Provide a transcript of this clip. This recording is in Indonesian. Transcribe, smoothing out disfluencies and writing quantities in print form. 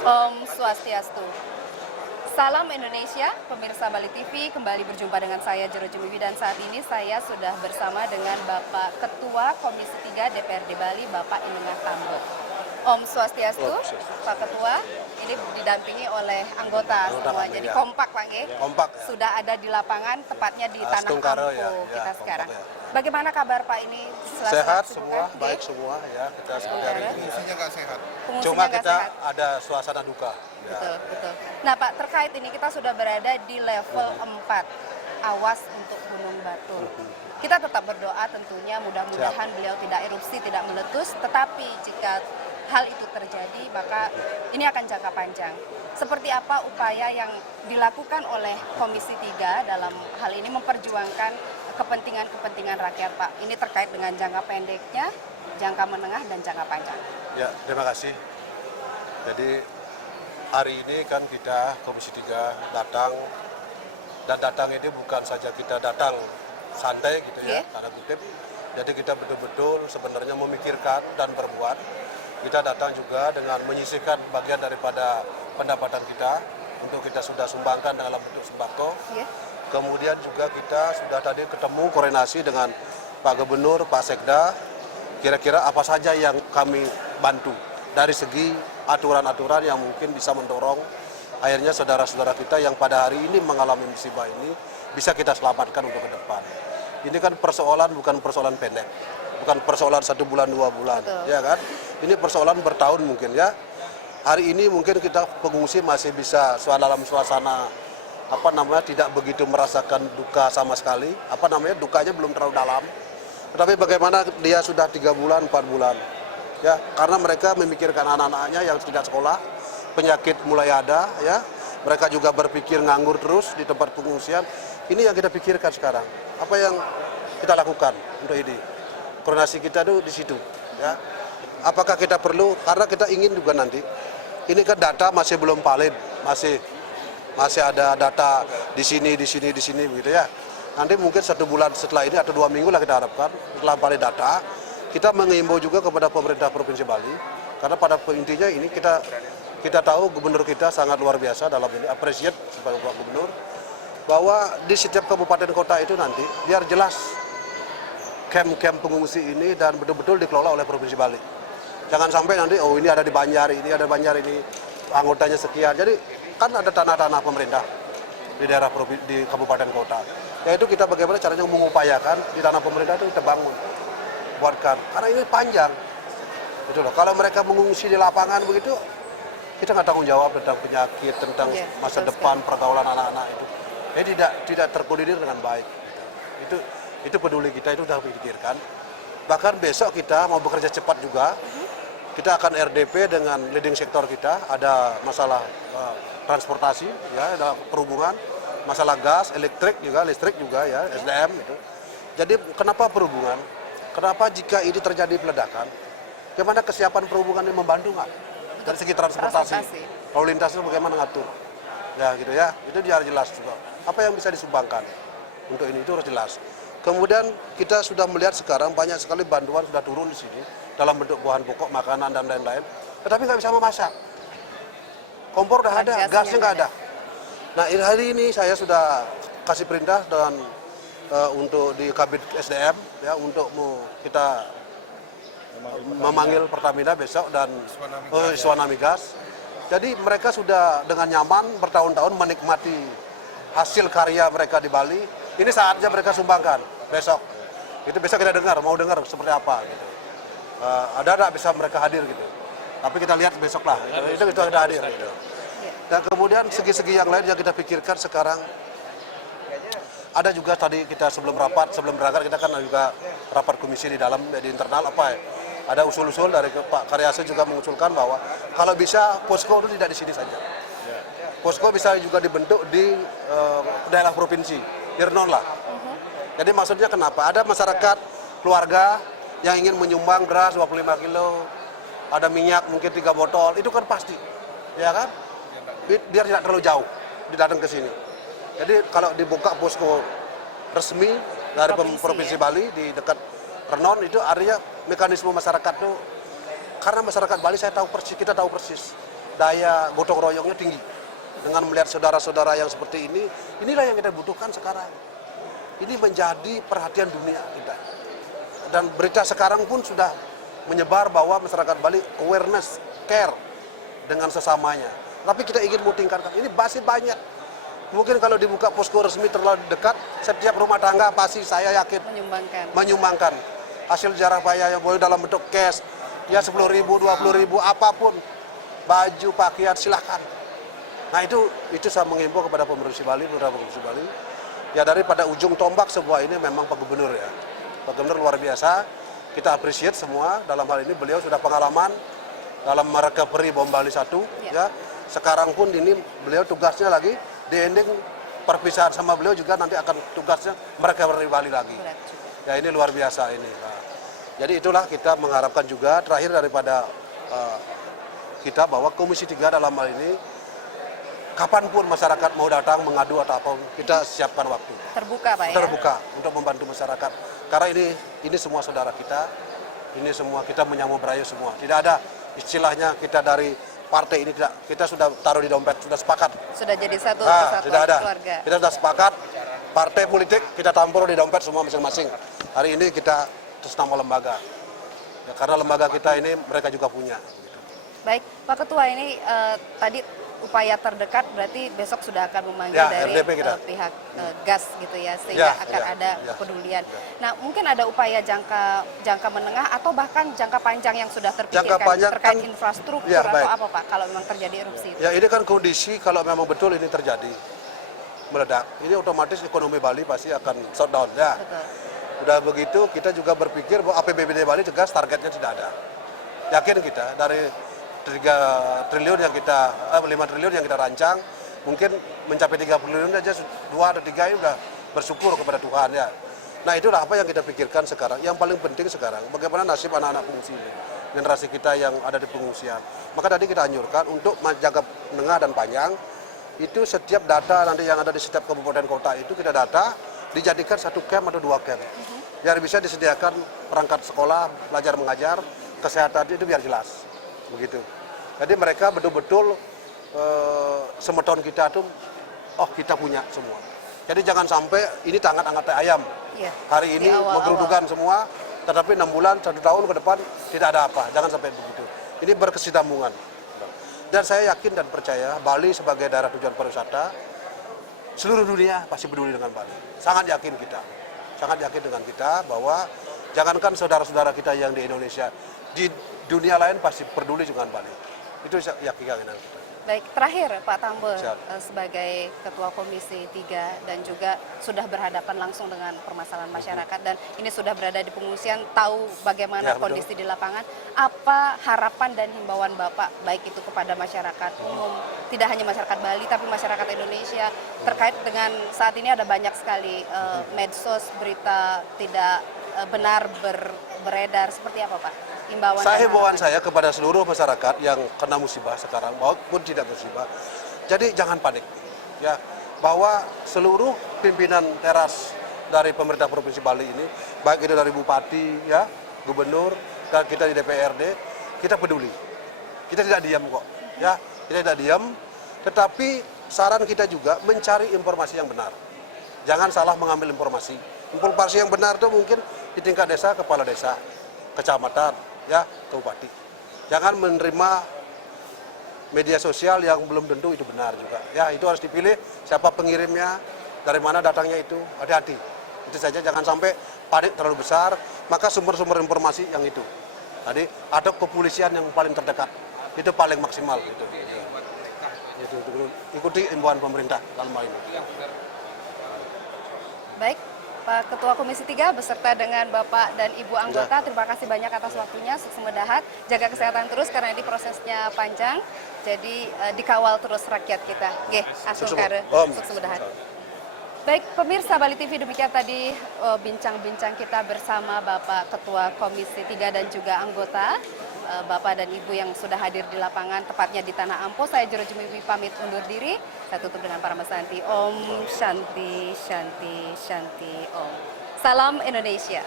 Om Swastiastu. Salam Indonesia, pemirsa Bali TV, kembali berjumpa dengan saya Jero Jumiwi dan saat ini saya sudah bersama dengan Bapak Ketua Komisi 3 DPRD Bali, Bapak Inengah Tambo. Om Swastiastu, Pak Ketua, ini didampingi oleh anggota semua, jadi ya. kompak Pak Nge. Kompak ya. Sudah ada di lapangan, tepatnya di Tanah Stungkaro, Ampo ya. kita Ya, sekarang. kompak, ya. Bagaimana kabar Pak ini? Sehat semua, baik semua ya. Kita seperti hari ini. Fungsinya nggak sehat. Pengungsinya Cuma nggak kita sehat? ada suasana duka. Ya. Betul, betul. Nah Pak, terkait ini kita sudah berada di level 4, awas untuk Gunung Batur. Kita tetap berdoa tentunya, mudah-mudahan beliau tidak erupsi, tidak meletus, tetapi jika hal itu terjadi, maka ini akan jangka panjang. Seperti apa upaya yang dilakukan oleh Komisi 3 dalam hal ini memperjuangkan kepentingan-kepentingan rakyat, Pak? Ini terkait dengan jangka pendeknya, jangka menengah, dan jangka panjang. Ya, terima kasih. Jadi hari ini kan kita Komisi 3 datang, dan datang ini bukan saja kita datang santai gitu ya, tanda kutip. Jadi kita betul-betul sebenarnya memikirkan dan berbuat. Kita datang juga dengan menyisihkan bagian daripada pendapatan kita untuk kita sudah sumbangkan dalam bentuk sembako. Kemudian juga kita sudah tadi ketemu koordinasi dengan Pak Gubernur, Pak Sekda, kira-kira apa saja yang kami bantu dari segi aturan-aturan yang mungkin bisa mendorong akhirnya saudara-saudara kita yang pada hari ini mengalami musibah ini bisa kita selamatkan untuk ke depan. Ini kan persoalan bukan persoalan pendek, bukan persoalan 1 bulan 2 bulan, ya kan? Ini persoalan bertahun mungkin ya. Hari ini mungkin kita pengungsi masih bisa dalam suasana tidak begitu merasakan duka sama sekali. Dukanya belum terlalu dalam. Tetapi bagaimana dia sudah 3 bulan, 4 bulan. Ya, karena mereka memikirkan anak-anaknya yang tidak sekolah, penyakit mulai ada ya. Mereka juga berpikir nganggur terus di tempat pengungsian. Ini yang kita pikirkan sekarang. Apa yang kita lakukan untuk ini? Koordinasi kita tuh di situ ya. Apakah kita perlu, karena kita ingin juga nanti, ini kan data masih belum valid, masih ada data di sini begitu ya. Nanti mungkin 1 bulan setelah ini atau 2 minggu lah kita harapkan setelah valid data, kita mengimbau juga kepada pemerintah Provinsi Bali, karena pada intinya ini kita tahu gubernur kita sangat luar biasa dalam ini, appreciate sebagai Pak Gubernur, bahwa di setiap kabupaten kota itu nanti biar jelas camp-camp pengungsi ini dan betul-betul dikelola oleh Provinsi Bali. Jangan sampai nanti, ini ada di Banjar, ini anggotanya sekian. Jadi kan ada tanah-tanah pemerintah di daerah di kabupaten kota. Yaitu kita bagaimana caranya mengupayakan di tanah pemerintah itu kita bangun, buatkan. Karena ini panjang. Gitu loh. Kalau mereka mengungsi di lapangan begitu, kita nggak tanggung jawab tentang penyakit, tentang masa depan pergaulan anak-anak itu. Jadi tidak terkoordinir dengan baik. Itu peduli kita, itu sudah dipikirkan. Bahkan besok kita mau bekerja cepat juga. Kita akan RDP dengan leading sektor kita, ada masalah transportasi, ya, ada perhubungan, masalah gas, listrik juga ya, SDM itu. Jadi kenapa perhubungan? Kenapa jika ini terjadi peledakan? Bagaimana kesiapan perhubungan ini membantu nggak? Dari segi transportasi, lalu lintas itu bagaimana ngatur? Ya gitu ya, itu dia harus jelas juga. Apa yang bisa disumbangkan untuk ini itu harus jelas. Kemudian kita sudah melihat sekarang banyak sekali bantuan sudah turun di sini dalam bentuk bahan pokok, makanan dan lain-lain. Tetapi nggak bisa memasak. Kompor udah ada, gasnya nggak ada. Nah hari ini saya sudah kasih perintah dan untuk di Kabid SDM ya untuk kita memanggil Pertamina besok dan Iswana Migas. Jadi mereka sudah dengan nyaman bertahun-tahun menikmati hasil karya mereka di Bali. Ini saatnya mereka sumbangkan besok. Itu besok kita mau dengar seperti apa. Gitu. Ada nggak bisa mereka hadir gitu. Tapi kita lihat besok lah. Itu kita hadir. Gitu. Dan kemudian segi-segi yang lain yang kita pikirkan sekarang, ada juga tadi kita sebelum berangkat kita kan juga rapat komisi di dalam di internal ada usul-usul dari Pak Karyasa juga mengusulkan bahwa kalau bisa posko itu tidak di sini saja. Posko bisa juga dibentuk di daerah provinsi, Irnon lah. Jadi maksudnya kenapa? Ada masyarakat, keluarga yang ingin menyumbang beras 25 kilo, ada minyak mungkin 3 botol, itu kan pasti, ya kan? Biar tidak terlalu jauh, datang ke sini. Jadi kalau dibuka posko resmi dari Provinsi Bali di dekat Renon, itu artinya mekanisme masyarakat itu, karena masyarakat Bali kita tahu persis, daya gotong royongnya tinggi. Dengan melihat saudara-saudara yang seperti ini, inilah yang kita butuhkan sekarang. Ini menjadi perhatian dunia kita. Dan berita sekarang pun sudah menyebar bahwa masyarakat Bali awareness, care dengan sesamanya. Tapi kita ingin tingkatkan, ini masih banyak. Mungkin kalau dibuka posko resmi terlalu dekat, setiap rumah tangga pasti saya yakin menyumbangkan hasil jerah payah yang boleh dalam bentuk cash, ya 10.000, 20.000, apapun, baju, pakaian, silahkan. Nah itu saya mengimbau kepada pemerintah Bali, ya daripada ujung tombak sebuah ini memang Pak Gubernur ya. Pak Gubernur luar biasa, kita appreciate semua, dalam hal ini beliau sudah pengalaman dalam merecovery Bom Bali 1, ya. Sekarang pun ini beliau tugasnya lagi, di ending perpisahan sama beliau juga nanti akan tugasnya merecovery Bali lagi. Ya ini luar biasa ini. Nah, jadi itulah kita mengharapkan juga, terakhir daripada kita bahwa Komisi 3 dalam hal ini, kapanpun masyarakat mau datang mengadu atau apa, kita siapkan waktu. Terbuka Pak ya? Terbuka untuk membantu masyarakat. Karena ini semua saudara kita, ini semua kita menyambung berayu semua. Tidak ada istilahnya kita dari partai ini, tidak. Kita sudah taruh di dompet, sudah sepakat. Sudah jadi satu kesatuan keluarga. Kita sudah sepakat, partai politik kita tampur di dompet semua masing-masing. Hari ini kita terus nama lembaga. Ya, karena lembaga kita ini mereka juga punya. Baik, Pak Ketua, ini tadi upaya terdekat berarti besok sudah akan memanggil dari pihak gas gitu ya, sehingga akan ada kepedulian. Nah, mungkin ada upaya jangka menengah atau bahkan jangka panjang yang sudah terpikirkan terkait infrastruktur atau apa Pak kalau memang terjadi erupsi itu? Ya ini kan kondisi kalau memang betul ini terjadi meledak, ini otomatis ekonomi Bali pasti akan shutdown ya. Betul. Udah begitu kita juga berpikir bahwa APBD Bali tegas targetnya tidak ada. Yakin kita dari 3 triliun yang kita 5 triliun yang kita rancang, mungkin mencapai 3 triliun aja 2 atau 3 ini udah bersyukur kepada Tuhan ya. Nah itulah apa yang kita pikirkan sekarang. Yang paling penting sekarang bagaimana nasib anak-anak pengungsi ini, generasi kita yang ada di pengungsian. Maka tadi kita anjurkan untuk jangka menengah dan panjang itu setiap data nanti yang ada di setiap kabupaten kota itu kita data dijadikan 1 camp atau 2 camp. Biar bisa disediakan perangkat sekolah, belajar mengajar, kesehatan itu biar jelas. Begitu. Jadi mereka betul-betul semeton kita tuh, kita punya semua. Jadi jangan sampai ini angkat ayam. Hari ini menggerudukan semua, tetapi 6 bulan, 1 tahun ke depan tidak ada apa. Jangan sampai begitu. Ini berkesinambungan. Dan saya yakin dan percaya Bali sebagai daerah tujuan pariwisata, seluruh dunia pasti peduli dengan Bali. Sangat yakin kita. Sangat yakin dengan kita bahwa jangankan saudara-saudara kita yang di Indonesia, di dunia lain pasti peduli dengan Bali. Itu keyakinan kita. Baik, terakhir Pak Tambul sebagai Ketua Komisi 3 dan juga sudah berhadapan langsung dengan permasalahan masyarakat dan ini sudah berada di pengungsian, tahu bagaimana kondisi di lapangan. Apa harapan dan himbauan Bapak baik itu kepada masyarakat umum, tidak hanya masyarakat Bali tapi masyarakat Indonesia terkait dengan saat ini ada banyak sekali medsos berita tidak benar beredar, seperti apa Pak? Himbauan saya kepada seluruh masyarakat yang kena musibah sekarang maupun tidak musibah, jadi jangan panik ya, bahwa seluruh pimpinan teras dari pemerintah Provinsi Bali ini, baik itu dari Bupati ya, Gubernur, dan kita di DPRD, kita peduli, kita tidak diam kok ya, kita tidak diam, tetapi saran kita juga mencari informasi yang benar, jangan salah mengambil informasi yang benar itu mungkin di tingkat desa, kepala desa, kecamatan ya, ke bupati. Jangan menerima media sosial yang belum tentu itu benar juga. Ya, itu harus dipilih siapa pengirimnya, dari mana datangnya itu, hati-hati. Itu saja, jangan sampai panik terlalu besar, maka sumber-sumber informasi yang itu. Tadi ada kepolisian yang paling terdekat, itu paling maksimal gitu. Itu ikuti imbauan pemerintah dalam hal ini. Baik, Pak Ketua Komisi 3 beserta dengan Bapak dan Ibu anggota, terima kasih banyak atas waktunya. Sukses mendahat, jaga kesehatan terus karena ini prosesnya panjang. Jadi dikawal terus rakyat kita. Nggih, asung kare, sukses mendahat. Baik, pemirsa Bali TV, demikian tadi bincang-bincang kita bersama Bapak Ketua Komisi 3 dan juga anggota, Bapak dan Ibu yang sudah hadir di lapangan, tepatnya di Tanah Ampo. Saya Jero Jumiwi pamit undur diri. Saya tutup dengan Parama Santi. Om Shanti, Shanti, Shanti, Om. Salam Indonesia.